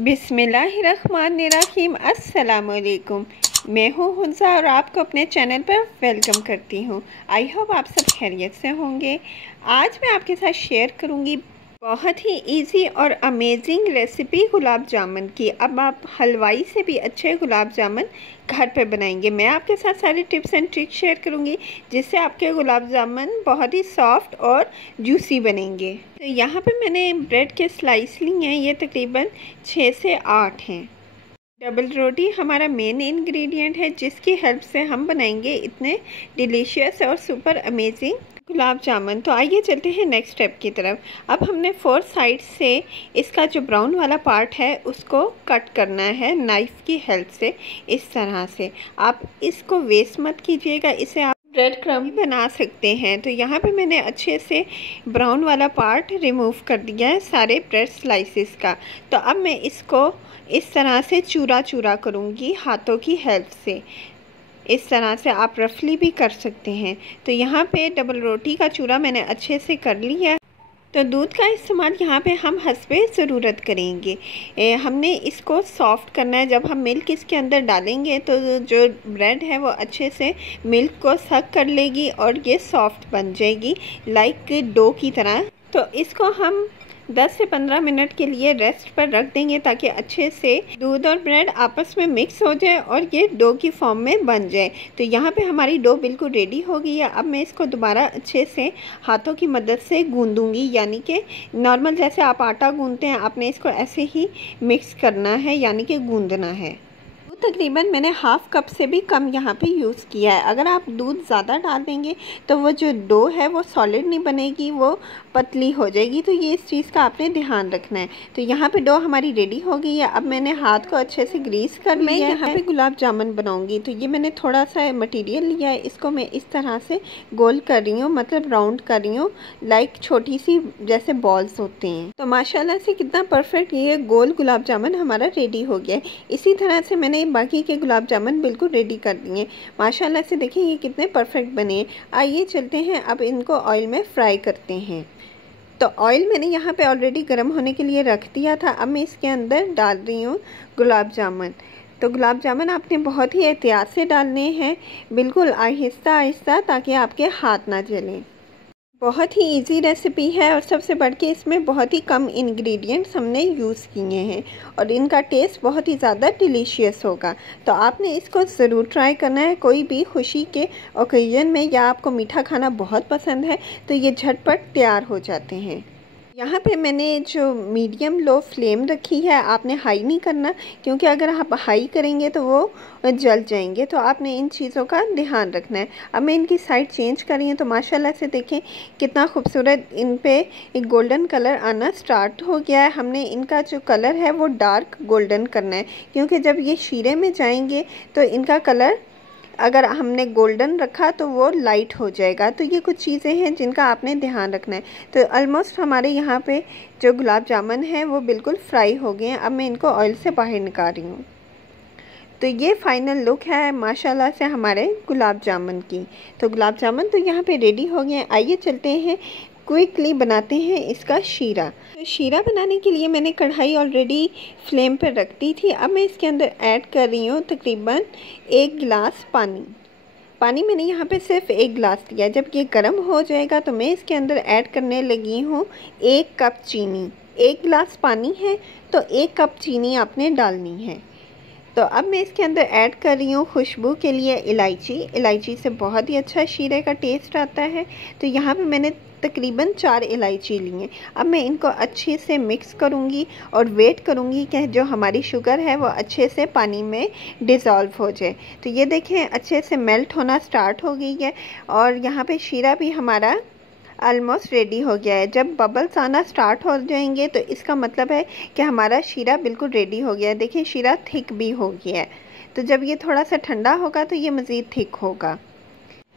बिस्मिल्लाहिर्रहमानिर्रहीम। अस्सलामुअलैकुम। मैं हूँ हुंजा और आपको अपने चैनल पर वेलकम करती हूँ। आई होप आप सब खैरियत से होंगे। आज मैं आपके साथ शेयर करूँगी बहुत ही इजी और अमेजिंग रेसिपी गुलाब जामुन की। अब आप हलवाई से भी अच्छे गुलाब जामुन घर पे बनाएंगे। मैं आपके साथ सारी टिप्स एंड ट्रिक्स शेयर करूँगी जिससे आपके गुलाब जामुन बहुत ही सॉफ्ट और जूसी बनेंगे। तो यहाँ पे मैंने ब्रेड के स्लाइस लिए हैं, ये तकरीबन 6 से 8 हैं। डबल रोटी हमारा मेन इंग्रेडिएंट है जिसकी हेल्प से हम बनाएंगे इतने डिलीशियस और सुपर अमेजिंग गुलाब जामुन। तो आइए चलते हैं नेक्स्ट स्टेप की तरफ। अब हमने 4 साइड से इसका जो ब्राउन वाला पार्ट है उसको कट करना है नाइफ़ की हेल्प से। इस तरह से आप इसको वेस्ट मत कीजिएगा, इसे आप ब्रेड क्रम्ब भी बना सकते हैं। तो यहाँ पे मैंने अच्छे से ब्राउन वाला पार्ट रिमूव कर दिया है सारे ब्रेड स्लाइसेस का। तो अब मैं इसको इस तरह से चूरा चूरा करूँगी हाथों की हेल्प से। इस तरह से आप रफली भी कर सकते हैं। तो यहाँ पे डबल रोटी का चूरा मैंने अच्छे से कर लिया। तो दूध का इस्तेमाल यहाँ पे हम हस्बे ज़रूरत करेंगे। हमने इसको सॉफ़्ट करना है। जब हम मिल्क इसके अंदर डालेंगे तो जो ब्रेड है वो अच्छे से मिल्क को सक कर लेगी और ये सॉफ़्ट बन जाएगी लाइक डो की तरह। तो इसको हम 10 से 15 मिनट के लिए रेस्ट पर रख देंगे ताकि अच्छे से दूध और ब्रेड आपस में मिक्स हो जाए और ये डो की फॉर्म में बन जाए। तो यहाँ पे हमारी डो बिल्कुल रेडी हो गई है। अब मैं इसको दोबारा अच्छे से हाथों की मदद से गूंदूंगी, यानी कि नॉर्मल जैसे आप आटा गूंदते हैं आपने इसको ऐसे ही मिक्स करना है, यानी कि गूंदना है। तकरीबन मैंने हाफ़ कप से भी कम यहाँ पे यूज़ किया है। अगर आप दूध ज़्यादा डाल देंगे तो वो जो डो है वो सॉलिड नहीं बनेगी, वो पतली हो जाएगी। तो ये इस चीज़ का आपने ध्यान रखना है। तो यहाँ पे डो हमारी रेडी हो गई है। अब मैंने हाथ को अच्छे से ग्रीस कर लिया है। यहाँ पे गुलाब जामुन बनाऊँगी तो ये मैंने थोड़ा सा मटीरियल लिया है, इसको मैं इस तरह से गोल कर रही हूँ, मतलब राउंड कर रही हूँ लाइक छोटी सी जैसे बॉल्स होते हैं। तो माशाल्लाह से कितना परफेक्ट ये गोल गुलाब जामुन हमारा रेडी हो गया है। इसी तरह से मैंने बाकी के गुलाब जामुन बिल्कुल रेडी कर दिए। माशाल्लाह से देखिए ये कितने परफेक्ट बने हैं। आइए चलते हैं अब इनको ऑयल में फ्राई करते हैं। तो ऑयल मैंने यहाँ पे ऑलरेडी गर्म होने के लिए रख दिया था। अब मैं इसके अंदर डाल रही हूँ गुलाब जामुन। तो गुलाब जामुन आपने बहुत ही एहतियात से डालने हैं, बिल्कुल आहिस्ता आहिस्ता, ताकि आपके हाथ ना जलें। बहुत ही इजी रेसिपी है और सबसे बढ़ के इसमें बहुत ही कम इंग्रेडिएंट्स हमने यूज़ किए हैं और इनका टेस्ट बहुत ही ज़्यादा डिलीशियस होगा। तो आपने इसको ज़रूर ट्राई करना है। कोई भी खुशी के ओकेजन में या आपको मीठा खाना बहुत पसंद है तो ये झटपट तैयार हो जाते हैं। यहाँ पे मैंने जो मीडियम लो फ्लेम रखी है, आपने हाई नहीं करना क्योंकि अगर आप हाई करेंगे तो वो जल जाएंगे। तो आपने इन चीज़ों का ध्यान रखना है। अब मैं इनकी साइड चेंज कर रही हूँ तो माशाल्लाह से देखें कितना खूबसूरत इन पे एक गोल्डन कलर आना स्टार्ट हो गया है। हमने इनका जो कलर है वो डार्क गोल्डन करना है क्योंकि जब ये शीरे में जाएंगे तो इनका कलर अगर हमने गोल्डन रखा तो वो लाइट हो जाएगा। तो ये कुछ चीज़ें हैं जिनका आपने ध्यान रखना है। तो ऑलमोस्ट हमारे यहाँ पे जो गुलाब जामुन है वो बिल्कुल फ्राई हो गए हैं। अब मैं इनको ऑयल से बाहर निकाल रही हूँ। तो ये फाइनल लुक है माशाल्लाह से हमारे गुलाब जामुन की। तो गुलाब जामुन तो यहाँ पे रेडी हो गए हैं। आइए चलते हैं क्विकली बनाते हैं इसका शीरा। तो शीरा बनाने के लिए मैंने कढ़ाई ऑलरेडी फ्लेम पर रख दी थी। अब मैं इसके अंदर ऐड कर रही हूँ तकरीबन 1 गिलास पानी। पानी मैंने यहाँ पे सिर्फ 1 गिलास लिया। जब ये गर्म हो जाएगा तो मैं इसके अंदर ऐड करने लगी हूँ 1 कप चीनी। 1 गिलास पानी है तो 1 कप चीनी आपने डालनी है। तो अब मैं इसके अंदर ऐड कर रही हूँ खुशबू के लिए इलायची। इलायची से बहुत ही अच्छा शीरे का टेस्ट आता है। तो यहाँ पे मैंने तकरीबन 4 इलायची ली हैं। अब मैं इनको अच्छे से मिक्स करूँगी और वेट करूँगी कि जो हमारी शुगर है वो अच्छे से पानी में डिज़ोल्व हो जाए। तो ये देखें अच्छे से मेल्ट होना स्टार्ट हो गई है और यहाँ पे शीरा भी हमारा ऑलमोस्ट रेडी हो गया है। जब बबल्स आना स्टार्ट हो जाएंगे तो इसका मतलब है कि हमारा शीरा बिल्कुल रेडी हो गया है। देखिए शीरा थिक भी हो गया है। तो जब ये थोड़ा सा ठंडा होगा तो ये मज़ीद थिक होगा।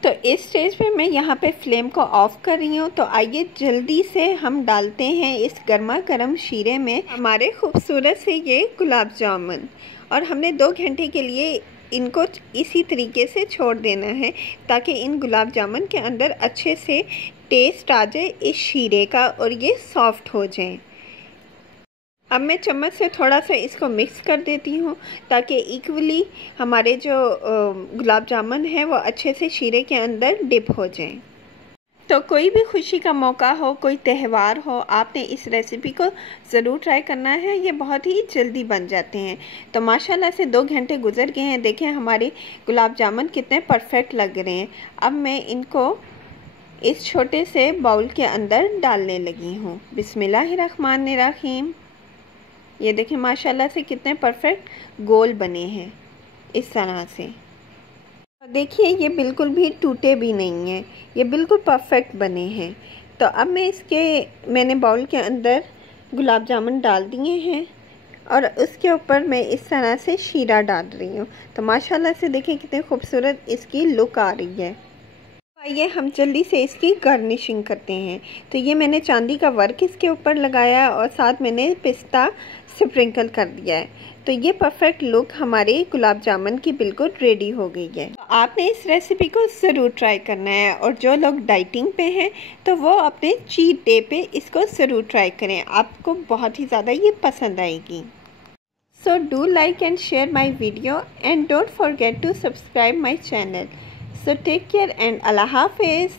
तो इस स्टेज पे मैं यहाँ पे फ्लेम को ऑफ कर रही हूँ। तो आइए जल्दी से हम डालते हैं इस गर्मा गर्म शीरे में हमारे खूबसूरत से ये गुलाब जामुन। और हमने 2 घंटे के लिए इनको इसी तरीके से छोड़ देना है ताकि इन गुलाब जामुन के अंदर अच्छे से टेस्ट आ जाए इस शीरे का और ये सॉफ्ट हो जाए। अब मैं चम्मच से थोड़ा सा इसको मिक्स कर देती हूँ ताकि इक्वली हमारे जो गुलाब जामुन है वो अच्छे से शीरे के अंदर डिप हो जाएं। तो कोई भी खुशी का मौका हो, कोई त्यौहार हो, आपने इस रेसिपी को ज़रूर ट्राई करना है। ये बहुत ही जल्दी बन जाते हैं। तो माशाल्लाह से 2 घंटे गुजर गए हैं। देखें हमारे गुलाब जामुन कितने परफेक्ट लग रहे हैं। अब मैं इनको इस छोटे से बाउल के अंदर डालने लगी हूँ। बिस्मिल्लाहिर्रहमानिर्रहीम। ये देखें माशाल्लाह से कितने परफेक्ट गोल बने हैं इस तरह से। देखिए ये बिल्कुल भी टूटे भी नहीं हैं, ये बिल्कुल परफेक्ट बने हैं। तो अब मैंने बाउल के अंदर गुलाब जामुन डाल दिए हैं और उसके ऊपर मैं इस तरह से शीरा डाल रही हूँ। तो माशाल्लाह से देखिए कितने खूबसूरत इसकी लुक आ रही है। आइए हम जल्दी से इसकी गार्निशिंग करते हैं। तो ये मैंने चांदी का वर्क इसके ऊपर लगाया और साथ मैंने पिस्ता स्प्रिंकल कर दिया है। तो ये परफेक्ट लुक हमारे गुलाब जामुन की बिल्कुल रेडी हो गई है। तो आपने इस रेसिपी को ज़रूर ट्राई करना है और जो लोग डाइटिंग पे हैं तो वो अपने चीट डे पे इसको ज़रूर ट्राई करें, आपको बहुत ही ज़्यादा ये पसंद आएगी। So do like and share my video and don't forget to subscribe my channel. So take care and Allah Hafiz.